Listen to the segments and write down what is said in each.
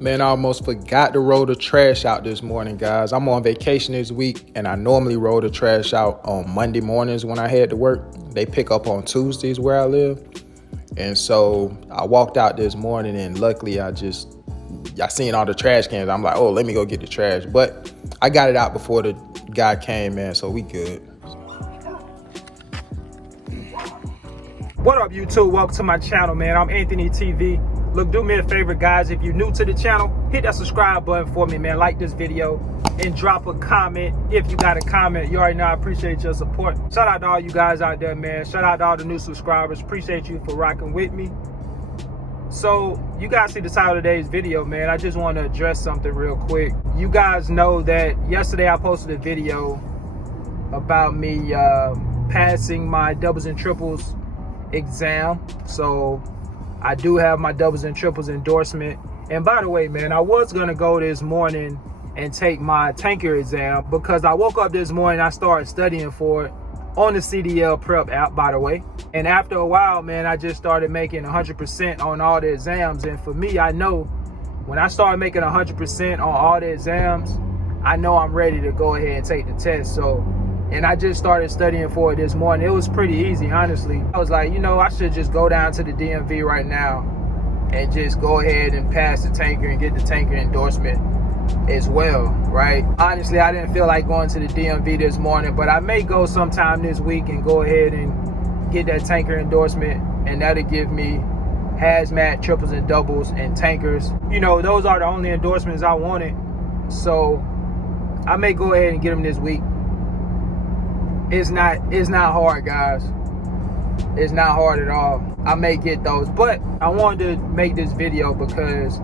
Man, I almost forgot to roll the trash out this morning, guys. I'm on vacation this week, and I normally roll the trash out on Monday mornings when I head to work. They pick up on Tuesdays where I live. And so I walked out this morning, and luckily I seen all the trash cans. I'm like, oh, let me go get the trash. But I got it out before the guy came, man, so we good. What up, YouTube? Welcome to my channel, man. I'm Anthony TV. Look, do me a favor, guys. If you're new to the channel, hit that subscribe button for me, man. Like this video and drop a comment if you got a comment. You already know I appreciate your support. Shout out to all you guys out there, man. Shout out to all the new subscribers. Appreciate you for rocking with me. So you guys see the title of today's video, man. I just want to address something real quick. You guys know that yesterday I posted a video about me passing my doubles and triples exam. So I do have my doubles and triples endorsement. And by the way, man, I was gonna go this morning and take my tanker exam because I woke up this morning, I started studying for it on the CDL prep app, by the way. And after a while, man, I just started making 100% on all the exams. And for me, I know when I start making 100% on all the exams, I know I'm ready to go ahead and take the test. And I just started studying for it this morning. It was pretty easy, honestly. I was like, you know, I should just go down to the DMV right now and just go ahead and pass the tanker and get the tanker endorsement as well, right? Honestly, I didn't feel like going to the DMV this morning, but I may go sometime this week and go ahead and get that tanker endorsement, and that'll give me hazmat, triples and doubles, and tankers. You know, those are the only endorsements I wanted. So I may go ahead and get them this week. It's not hard, guys. It's not hard at all. I may get those, but I wanted to make this video because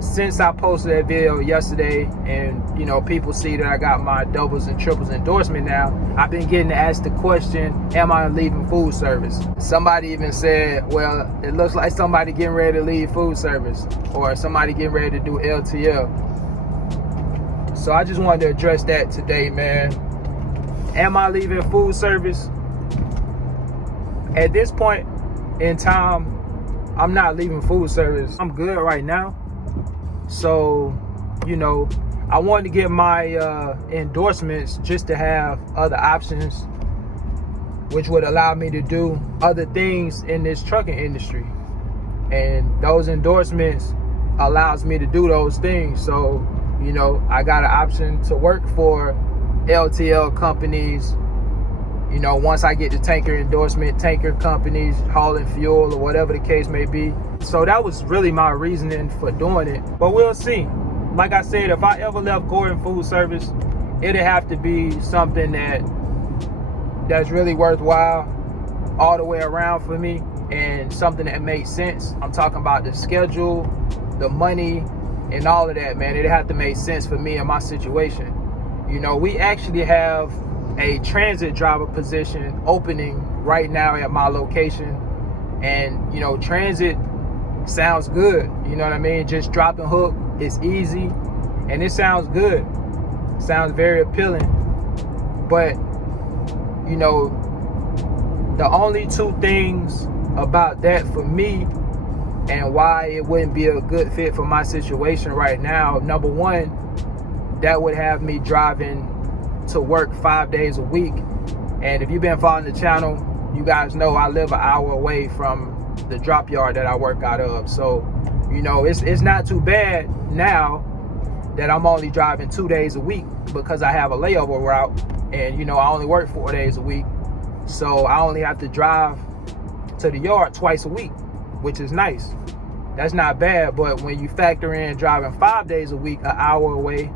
since I posted that video yesterday and, you know, people see that I got my doubles and triples endorsement now, I've been getting asked the question, am I leaving food service? Somebody even said, well, it looks like somebody getting ready to leave food service, or somebody getting ready to do LTL. So I just wanted to address that today, man. Am I leaving food service? At this point in time, I'm not leaving food service. I'm good right now. So, you know, I wanted to get my endorsements just to have other options, which would allow me to do other things in this trucking industry. And those endorsements allows me to do those things. So, you know, I got an option to work for LTL companies, you know, once I get the tanker endorsement, tanker companies hauling fuel or whatever the case may be. So that was really my reasoning for doing it, but we'll see. Like I said, if I ever left Gordon Food Service, it'd have to be something that's really worthwhile all the way around for me, and something that makes sense. I'm talking about the schedule, the money, and all of that, man. It'd have to make sense for me and my situation. You know, we actually have a transit driver position opening right now at my location. And, you know, transit sounds good. You know what I mean? Just drop and hook. It's easy. And it sounds good. Sounds very appealing. But, you know, the only two things about that for me and why it wouldn't be a good fit for my situation right now, number one, that would have me driving to work 5 days a week. And if you've been following the channel, you guys know I live an hour away from the drop yard that I work out of. So, you know, it's not too bad now that I'm only driving 2 days a week because I have a layover route, and, you know, I only work 4 days a week. So I only have to drive to the yard twice a week, which is nice. That's not bad. But when you factor in driving 5 days a week, an hour away,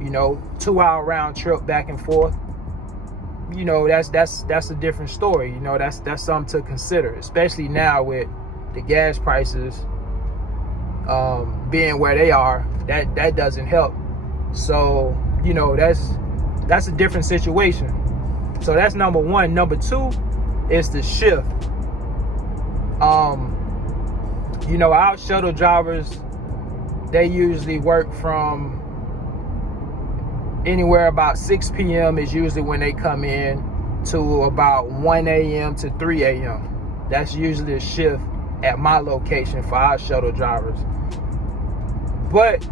you know, 2 hour round trip back and forth, you know, that's a different story. You know, that's something to consider, especially now with the gas prices being where they are. That doesn't help. So, you know, that's a different situation. So that's number one. Number two is the shift. You know, our shuttle drivers, they usually work from anywhere about 6 p.m. is usually when they come in to about 1 a.m. to 3 a.m. That's usually a shift at my location for our shuttle drivers. But,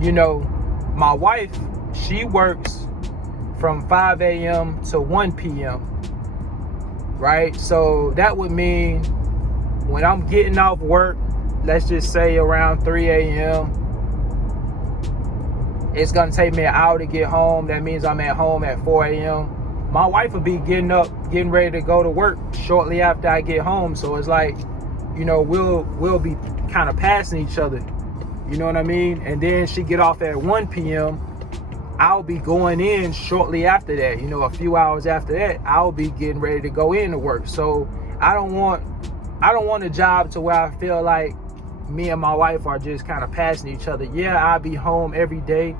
you know, my wife, she works from 5 a.m. to 1 p.m., right? So that would mean when I'm getting off work, let's just say around 3 a.m., it's going to take me an hour to get home. That means I'm at home at 4 a.m. My wife will be getting up, getting ready to go to work shortly after I get home. So it's like, you know, we'll be kind of passing each other. You know what I mean? And then she get off at 1 p.m. I'll be going in shortly after that. You know, a few hours after that, I'll be getting ready to go in to work. So I don't want a job to where I feel like me and my wife are just kind of passing each other. Yeah, I'll be home every day,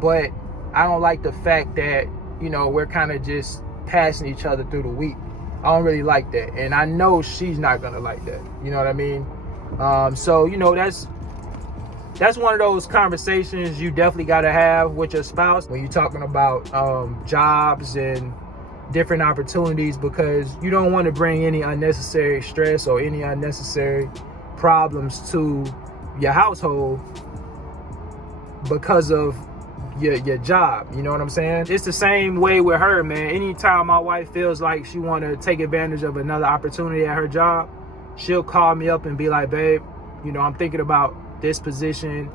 but I don't like the fact that, you know, we're kind of just passing each other through the week. I don't really like that. And I know she's not going to like that. You know what I mean? So, you know, that's one of those conversations you definitely got to have with your spouse when you're talking about jobs and different opportunities, because you don't want to bring any unnecessary stress or any unnecessary problems to your household because of your job. You know what I'm saying? It's the same way with her, man. Anytime my wife feels like she want to take advantage of another opportunity at her job, she'll call me up and be like, babe, you know, I'm thinking about this position.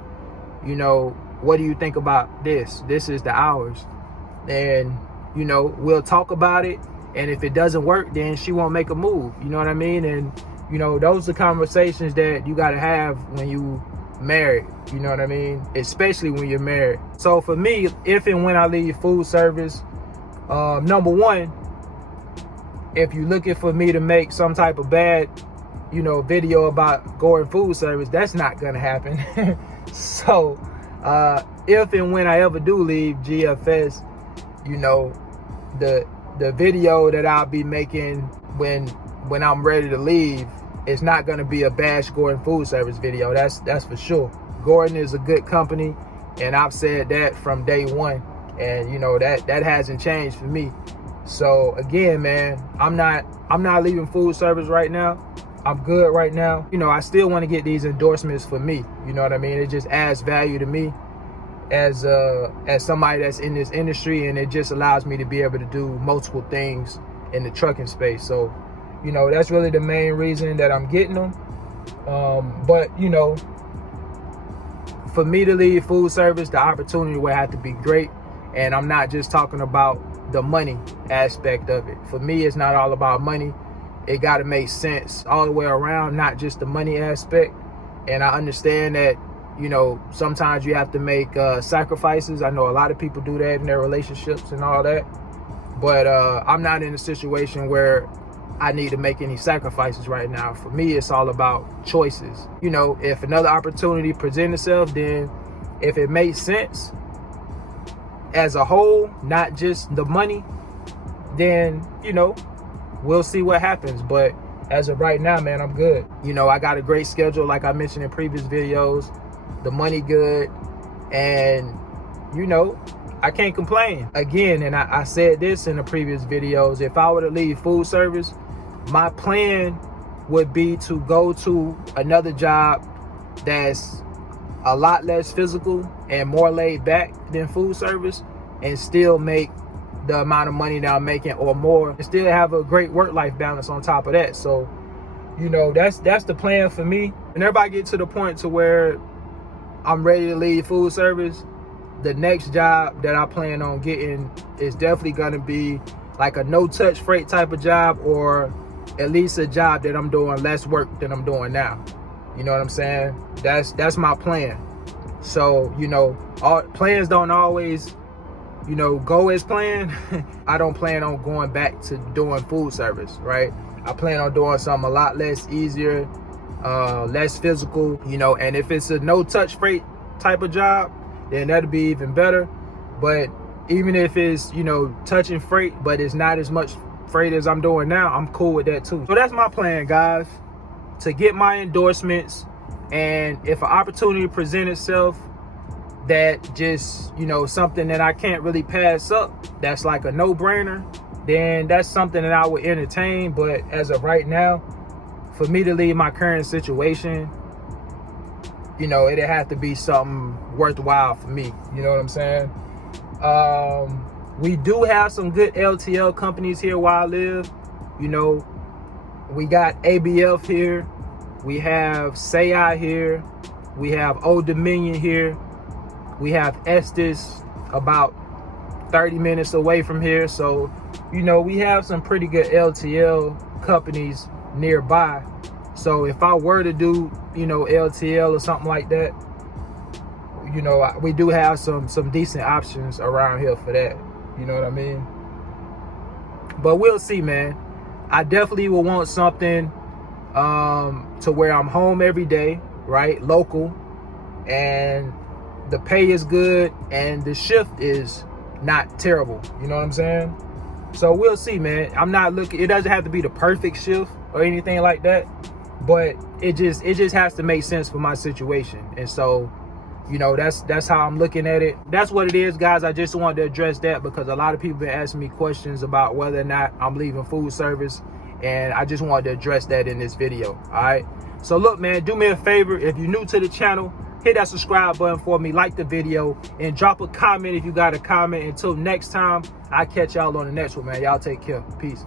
You know, what do you think about this? This is the hours. And, you know, we'll talk about it. And if it doesn't work, then she won't make a move. You know what I mean? And, you know, those are conversations that you got to have when you married. You know what I mean? Especially when you're married. So for me, if and when I leave food service, number one, if you're looking for me to make some type of bad, you know, video about going food service, that's not gonna happen. So if and when I ever do leave GFS, you know, the video that I'll be making when I'm ready to leave, it's not gonna be a bash Gordon food service video. That's for sure. Gordon is a good company, and I've said that from day one. And you know, that hasn't changed for me. So again, man, I'm not leaving food service right now. I'm good right now. You know, I still want to get these endorsements for me. You know what I mean? It just adds value to me as somebody that's in this industry, and it just allows me to be able to do multiple things in the trucking space. So, you know, that's really the main reason that I'm getting them. But, you know, for me to leave food service, the opportunity will have to be great. And I'm not just talking about the money aspect of it. For me, it's not all about money. It got to make sense all the way around, not just the money aspect. And I understand that, you know, sometimes you have to make sacrifices. I know a lot of people do that in their relationships and all that. But I'm not in a situation where I need to make any sacrifices right now. For me, it's all about choices. You know, if another opportunity presents itself, then if it makes sense as a whole, not just the money, then, you know, we'll see what happens. But as of right now, man, I'm good. You know, I got a great schedule, like I mentioned in previous videos. The money good. And, you know, I can't complain. Again, and I said this in the previous videos, if I were to leave food service, my plan would be to go to another job that's a lot less physical and more laid back than food service, and still make the amount of money that I'm making or more, and still have a great work-life balance on top of that. So, you know, that's the plan for me. And everybody get to the point to where I'm ready to leave food service, the next job that I plan on getting is definitely gonna be like a no-touch freight type of job, or at least a job that I'm doing less work than I'm doing now. You know what I'm saying? That's my plan. So, you know, all plans don't always, you know, go as planned. I don't plan on going back to doing food service, right? I plan on doing something a lot less easier, less physical, you know. And if it's a no-touch freight type of job, then that'd be even better. But even if it's, you know, touching freight, but it's not as much freight as I'm doing now, I'm cool with that too. So that's my plan, guys, to get my endorsements. And if an opportunity presents itself that just, you know, something that I can't really pass up, that's like a no-brainer, then that's something that I would entertain. But as of right now, for me to leave my current situation, you know, it'd have to be something worthwhile for me. You know what I'm saying? We do have some good LTL companies here where I live. You know, we got ABF here. We have SAI here. We have Old Dominion here. We have Estes about 30 minutes away from here. So, you know, we have some pretty good LTL companies nearby. So if I were to do, you know, LTL or something like that, you know, we do have some decent options around here for that. You know what I mean? But we'll see, man. I definitely will want something to where I'm home every day, right? Local, and the pay is good and the shift is not terrible. You know what I'm saying? So we'll see, man. I'm not looking, it doesn't have to be the perfect shift or anything like that, but it just has to make sense for my situation. And so, you know, that's how I'm looking at it. That's what it is, guys. I just wanted to address that because a lot of people been asking me questions about whether or not I'm leaving food service, and I just wanted to address that in this video. All right, so look, man, do me a favor. If you're new to the channel, hit that subscribe button for me, like the video, and drop a comment if you got a comment. Until next time, I'll catch y'all on the next one, man. Y'all take care. Peace.